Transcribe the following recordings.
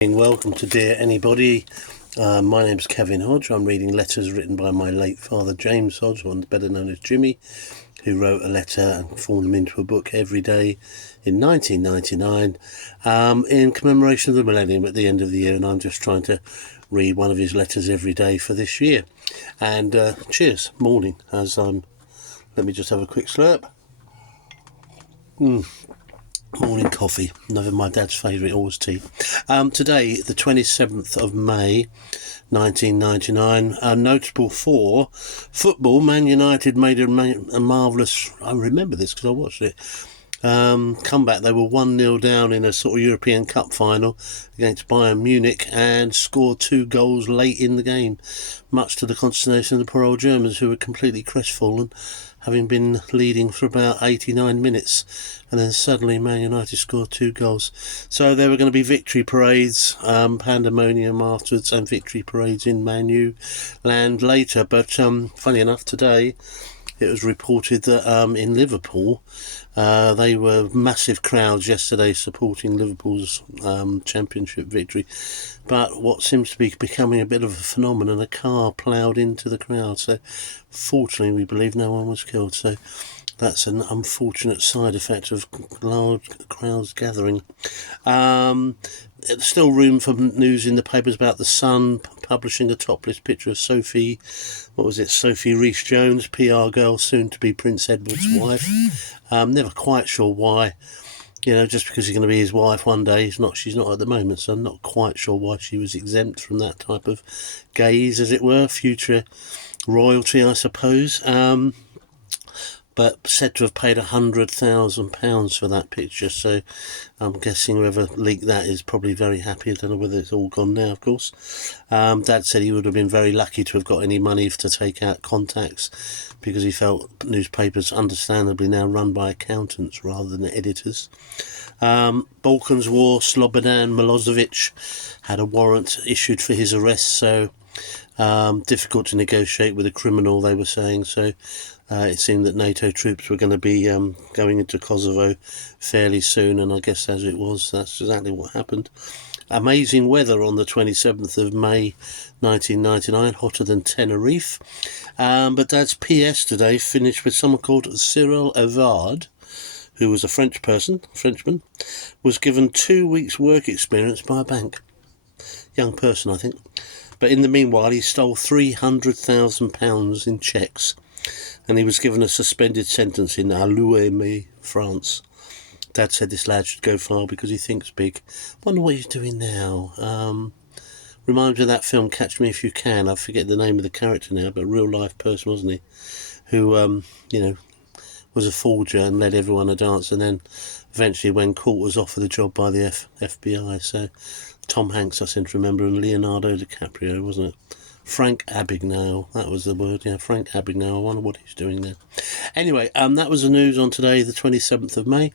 Welcome to Dear Anybody. My name's Kevin Hodge. I'm reading letters written by my late father James Hodge, one better known as Jimmy, who wrote a letter and formed them into a book every day in 1999 in commemoration of the millennium at the end of the year, and I'm just trying to read one of his letters every day for this year. And cheers, morning, as let me just have a quick slurp. Morning coffee, never my dad's favourite, always tea. Today, the 27th of May, 1999, notable for football. Man United made a marvellous, I remember this because I watched it, comeback. They were 1-0 down in a sort of European Cup final against Bayern Munich and scored 2 goals late in the game, much to the consternation of the poor old Germans, who were completely crestfallen, having been leading for about 89 minutes, and then suddenly Man United scored 2 goals. So there were going to be victory parades, pandemonium afterwards, and victory parades in Man U land later. But funny enough, today it was reported that in Liverpool, they were massive crowds yesterday supporting Liverpool's championship victory. But what seems to be becoming a bit of a phenomenon, a car ploughed into the crowd. So fortunately, we believe no one was killed. So that's an unfortunate side effect of large crowds gathering. There's still room for news in the papers about the Sun publishing a topless picture of Sophie Rees-Jones, PR girl, soon to be Prince Edward's wife. Never quite sure why. Just because she's going to be his wife one day. She's not at the moment, so I'm not quite sure why she was exempt from that type of gaze, as it were, future royalty, I suppose. But said to have paid £100,000 for that picture, so I'm guessing whoever leaked that is probably very happy. I don't know whether it's all gone now, of course. Dad said he would have been very lucky to have got any money to take out contacts, because he felt newspapers understandably now run by accountants rather than editors. Balkans War, Slobodan Milosevic had a warrant issued for his arrest, so difficult to negotiate with a criminal, they were saying. So it seemed that NATO troops were going to be going into Kosovo fairly soon, and I guess as it was, that's exactly what happened. Amazing weather on the 27th of May 1999, hotter than Tenerife. But Dad's PS today finished with someone called Cyril Evard, who was a Frenchman, was given 2 weeks' work experience by a bank. Young person, I think. But in the meanwhile, he stole £300,000 in cheques, and he was given a suspended sentence in Angoulême, France. Dad said this lad should go far because he thinks big. Wonder what he's doing now. Reminds me of that film Catch Me If You Can. I forget the name of the character now, but a real life person, wasn't he? Who, was a forger and led everyone a dance, and then eventually, when caught, was offered a job by the FBI. So Tom Hanks, I seem to remember, and Leonardo DiCaprio, wasn't it? Frank Abagnale, that was the word, yeah, Frank Abagnale. I wonder what he's doing there. Anyway, that was the news on today, the 27th of May.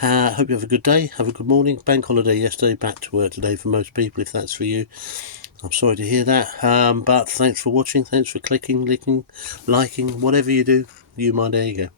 Hope you have a good day, have a good morning. Bank holiday yesterday, back to work today for most people, if that's for you. I'm sorry to hear that, but thanks for watching, thanks for clicking, liking, whatever you do, there you go.